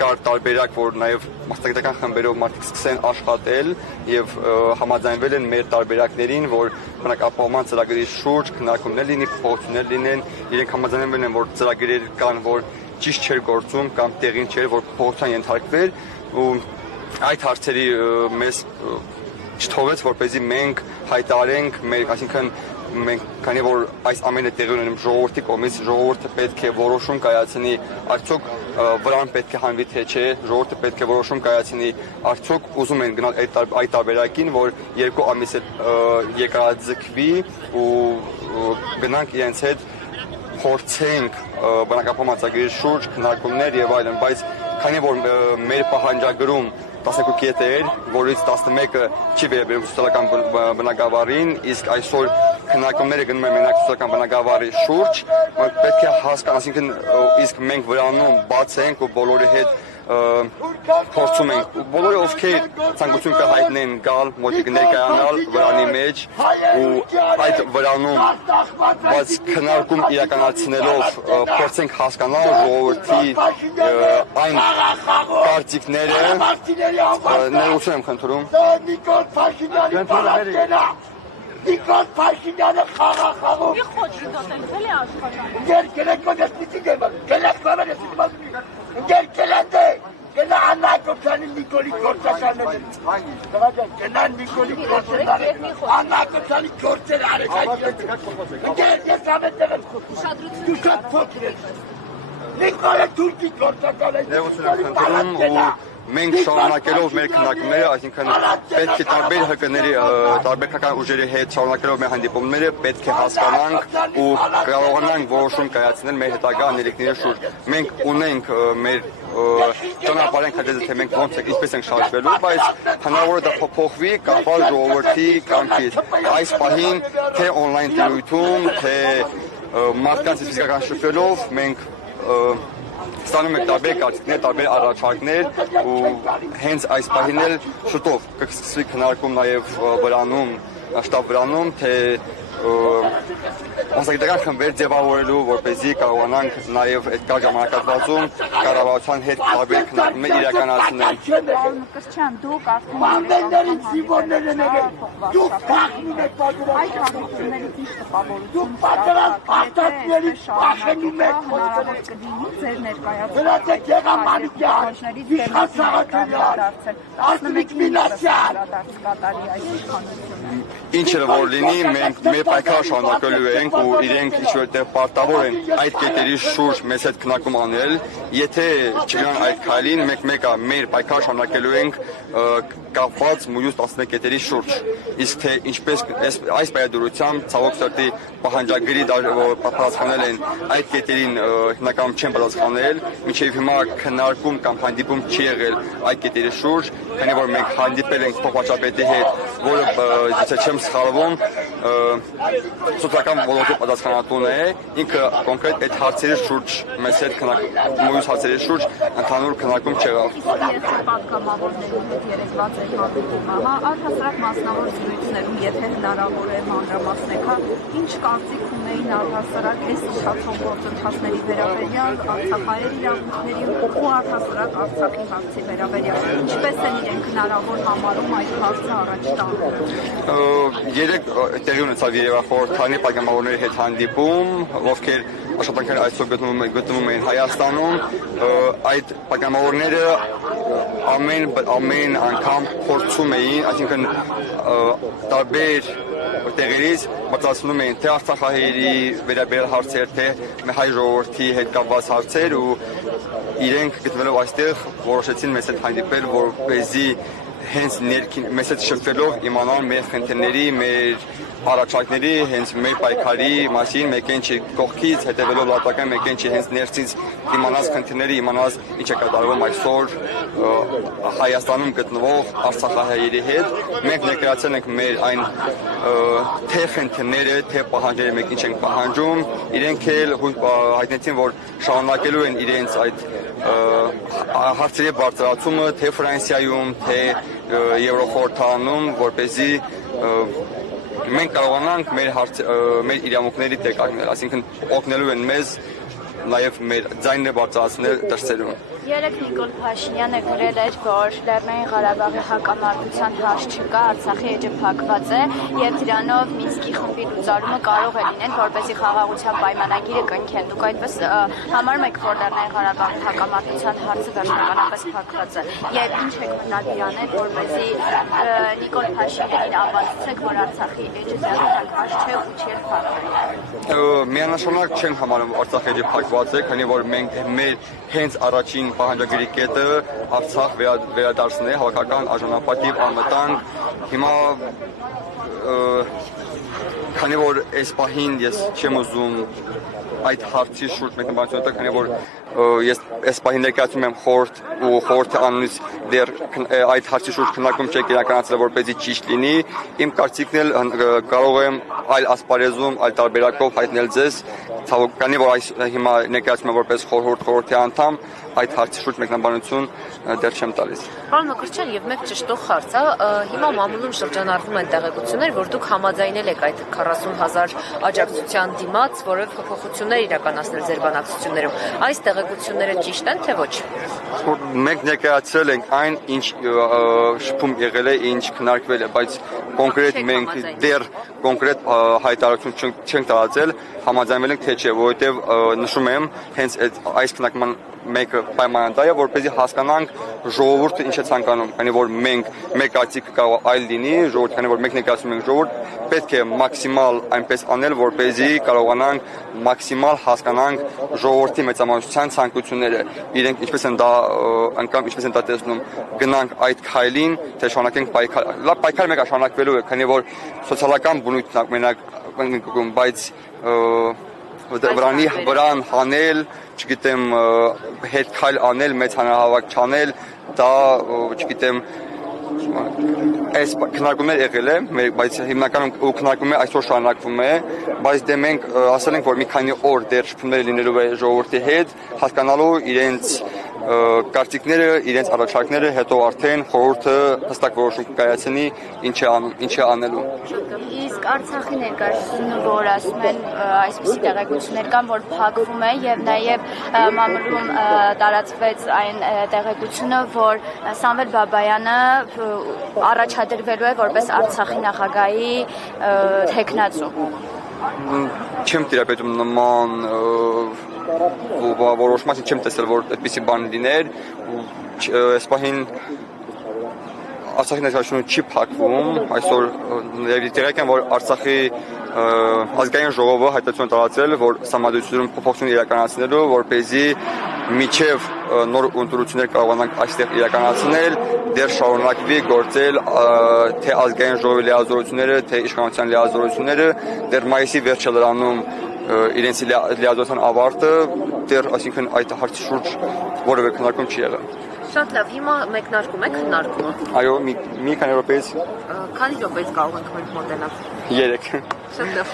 կար տարբերակ, որ նաև մասնագիտական խմբերով մարդիկ սկսեն աշխատել եւ համաձայնվել են մեր տարբերակներին, որ բնակապահովման ծրագրի շուրջ քննարկումներ լինի, փոփոխություններ լինեն, իրենք համաձայնվել են, որ ծրագրեր կան, որ ճիշտ չէր գործում կամ տեղին չէր, որ փոփոխության ենթարկվեր ու այդ հարցերի մեզ չթողեց, որպեսզի մենք հայտարենք մեր, այսինքն մենք քանի որ այս ամենը տեղի ունենում ժողովրդի կողմից, ժողովուրդը պետք է որոշում կայացնի, արդյոք վրան պետք է հանվի թե չէ, ժողովուրդը պետք է որոշում կայացնի, արդյոք ուզում են գնալ այդ տարբերակին, որ 2 ամիս երկարաձգվի ու գնանք իրենց հետ փորձենք բնակապահովման ծրագրի շուրջ քննարկումներ եւ այլն, բայց քանի որ մեր պահանջագրում 12 կետ էր, որից 11-ը չի վերաբերում սոցիալական բնակավարին, իսկ այսօր քննարկումները գնում են մենակ սոցիալական բնակավարի շուրջ, պետք է հասկանալ, այսինքն իսկ մենք վրանում բացենք ու բոլորի հետ փորձում ենք, բոլորը ովքեր ցանկություն կհայտնեն գալ, մոտիկ ներկայանալ վրանի մեջ ու այդ վրանում բայց քննարկում իրականացնելով փորձենք հասկանալ ժողովրդի այն կարծիքները, ներողություն եմ խնդրում։ Նիկոլ Փաշինյանը խաղաղ։ Մի խոչի դատել է աշխարհը։ Գերկելեք մոդեստի գերբան։ Գելեք բավարար է։ Գերկելանդե։ Գնա Աննա Նիկոլի գործականները։ Գնա Նիկոլի գործականները։ Աննա գործեր արեք այդ։ Գեր ես ամենտեղ ուշադրություն շատ փոքր է։ Նիկոլը թուրքի գործականը։ Ներողություն եմ խնդրում մենք շարունակելով մեր քննարկումները, այսինքն պետք է տարբեր ՀԿ-ների, տարբեր քաղաքական ուժերի հետ շարունակելով մեր հանդիպումները, պետք է հասկանանք ու կարողանանք որոշում կայացնել մեր հետագա անելիքների շուրջ։ Մենք ունենք մեր ճանապարհային քարտեզը, թե մենք ոնց ենք, ինչպես ենք շարժվելու, բայց հնարավոր է դա փոփոխվի կապված ժողովրդի կամքից։ Այս պահին թե օնլայն տիրույթում, թե մարդկանց ֆիզիկական շփվելով մենք ստանում ենք տարբեր կարծիքներ, տարբեր առաջարկներ ու հենց այս պահին էլ շուտով կսկսվի քննարկում նաև վրանում, շտաբ վրանում, թե մասնագիտական խմբեր ձևավորելու, որպեսզի կարողանանք նաև այդ կար ժամանակահատվածում կառավարության հետ տարբեր քննարկումներ իրականացնել։ Մկրտչյան, դուք արդեն զինվորներն եք, դուք փախնում եք այդ հանդիպումներից ինչ տպավորություն դուք պատրաստ արտադրների փախնում եք, հնարավոր կլինի ձեր ներկայացումը։ Դրանց Եղամանուկյան, Իշխան Սաղաթելյան, 11 Մինասյան կատարի այս իշխանությունը։ Ինչ էլ որ լինի, մենք մեր պայքարը շարունակելու ենք ու իրենք ինչ-որ պարտավոր են այդ կետերի շուրջ մեզ հետ քննարկում անել, եթե չգնան այդ քայլին, մենք մեկը մեր պայքարը շարունակելու ենք կապված մյուս 11 կետերի շուրջ, իսկ թե ինչպես այս բարեդրությամբ ցավոք սրտի պահանջագրի պատասխանել են այդ կետերին հիմնականում չեն պատասխանել, մինչև հիմա քննարկում կամ հանդիպում չի եղել այդ կետերի շուրջ, քանի որ մենք հանդիպել ենք փոխվարչապետի հետ, որը եթե չեմ սխալվում սոցիալական ոլորտի պատասխանատուն է, ինքը կոնկրետ այդ հարցերի շուրջ մեզ հետ մյուս հարցերի շուրջ ընդհանուր քննարկում չեղավ։ Պատգամավորների հետ երեկվաց է հանդիպումը, առհասարակ մասնավոր զրույցներում, եթե հնարավոր է մանրամասնեք, ինչ կարծիք ունեին առհասարակ այս իշխացող գործընթացների վերաբերյալ, արցախահայերի իրավունքների ու առհասարակ Արցախի հարցի վերաբերյալ, ինչպես են իրենք հնարավոր համարում այդ հարցը առաջ տանել։ Երեք տեղի ունեցավ երևախորհրդանի պատգամավորների հետ հանդիպում, ովքեր աշխատանքները այսօր գտնվում են Հայաստանում, այդ պատգամավորները ամեն անգամ փորձում էին, այսինքն տարբեր տեղերից մտածում էին թե արցախահայերի վերաբերյալ հարցեր, թե հայ ժողովրդի հետ կապված հարցեր ու իրենք գտնվելով այստեղ որոշեցին մեզ հետ հանդիպել, որպեսզի հենց մեզ հետ շփվելով իմանալ մեր խնդիրների, մեր առաջարկների, հենց մեր պայքարի մասին, մեկեն չի կողքից, հետևելով լատական, մեկեն չի հենց ներսից իմանած խնդիրների, իմանած ինչ է կատարվում այսօր Հայաստանում գտնվող արցախահայերի հետ։ Մենք ներկայացել ենք մեր այն թե խնդիրները, թե պահանջները, մենք ինչ ենք պահանջում, իրենք էլ հայտնեցին, որ շարունակելու են իրենց այդ հարցերի բարձրացումը, թե Ֆրանսիայում, թե Եվրոխորհրդանում, որպեսզի մենք կարողանանք մեր իրավունքների տեղ կանգնել, այսինքն օգնելու են մեզ նաև մեր ձայնը բարձրացնել դրսերում։ Երեք Նիկոլ Փաշինյանը գրել էր, որ Լեռնային Ղարաբաղի հակամարտության հարց չկա, Արցախի էջը փակված է եւ դրանով Մինսկի խմբի լուծարումը կարող է լինել, որպեսզի խաղաղության պայմանագիրը կնքեն։ Դուք այդպես համարում եք, որ Լեռնային Ղարաբաղի հակամարտության հարցը վերջնականապես փակված է։ Եվ ինչ եք մտադիր անել, որպեսզի Նիկոլ Փաշինյանին ապացուցեք, որ Արցախի էջը փակված չէ ու չի փակվել։ Միանշանակ չեն համարում Արցախի էջը փակված է, քանի որ մենք մեր հենց առաջին պահանջագրի կետը Արցախ վերադարձնել հավաքական արժանապատիվ անվտանգ։ Հիմա քանի որ այս պահին ես չեմ ուզում այդ հարցի շուրջ մեկնաբանություն տալ, քանի որ ես այս պահին ներկայացնում եմ խորհուրդ ու խորհրդի անունից դեռ այդ հարցի շուրջ քննարկում չեք իրականացրել, որպեսզի ճիշտ լինի։ Իմ կարծիքն էլ կարող եմ այլ ասպարեզում, այլ տարբերակով հայտնել ձեզ, քանի որ հիմա ներկայացում եմ որպես խորհրդի անդամ, այդ հարցի շուրջ մեկնաբանություն դեռ չեմ տալիս։ Պարոն Մկրտչյան, եւ մեկ ճշտող հարց, հիմա մամուլում շրջանառվում են տեղեկություններ, որ դուք համաձայնել եք այդ 40,000 աջակցության դիմաց, որով փոփոխություններ իրականացնել ձեր բանակցություններում։ Այս տեղեկությունները ճիշտ են, թե ոչ։ Մենք ներկայացրել ենք այն, ինչ շփում եղել է, ինչ քննարկվել է, բայց կոնկրետ մենք դեռ կոնկրետ հայտարարություն չենք տարածել, համաձայնվել ենք թե չէ, որովհետև նշում եմ, հենց այս քննարկման մեկը պայմանն դա է, որպեսզի հասկանանք ժողովուրդը ինչ է ցանկանում, քանի որ մենք մեր կարծիքը կարող այլ լինի, ժողովուրդ, քանի որ մենք ներկայացնում ենք ժողովուրդ, պետք է մաքսիմալ այնպես անել, որպեսզի կարողանանք մաքսիմալ հասկանանք ժողովրդի մեծամասնության ցանկությունները, իրենք ինչպես են դա անգամ ինչպես են դա տեսնում, գնանք այդ քայլին, թե շարունակենք պայքար, լավ պայքար մեկ շարունակվելու է, քանի որ սոցիալական բնույթն մենակ, բայց վրան հանել, չգիտեմ, հետ քայլ անել, մեծ հանրահավաք չանել, դա, չգիտեմ, այս քննարկումներ եղել է, բայց հիմնականում քննարկումը այսօր շարունակվում է, բայց դե մենք ասել ենք, որ մի քանի օր դեռ շփումներ լինելու է ժողովրդի հետ, հասկանալու իրենց կարծիքները, իրենց առաջարկները, հետո արդեն խորհուրդը հստակ որոշում կայացնի ինչ է անելու։ Իսկ Արցախի ներկայացումը, որ ասում են այսպիսի տեղեկություններ կան, որ փակվում է եւ նաեւ մամուլում տարածվեց այն տեղեկությունը, որ Սամվել Բաբայանը առաջադրվելու է որպես Արցախի նախագահի թեկնածու։ Չեմ տիրապետում նման որոշման, չեմ տեսել, որ այդպիսի բան լիներ, այս պահին Արցախի ներկայությունը չի փակվում, այսօր տեղյակ եմ, որ Արցախի ազգային ժողովը հայտարարություն տարածել, որ սահմանադրությունում փոփոխություն իրականացնելու, որպեսզի միջև նոր ընտրություններ կարողանանք այստեղ իրականացնել, դեռ շարունակվի գործել թե ազգային ժողովի լիազորությունները, թե իշխանության լիազորությունները, դեռ մայիսի վերջը լրանում իրենց լիազորության ավարտը, դեռ այսինքն այդ հարցի շուրջ որևէ քննարկում չի եղել։ Շատ լավ, հիմա մեկնարկում եք քննարկումը։ Այո, մի քանի րոպեից։ Քանի րոպեից կարող ենք մենք մոտենալ։ 3։ Շատ լավ։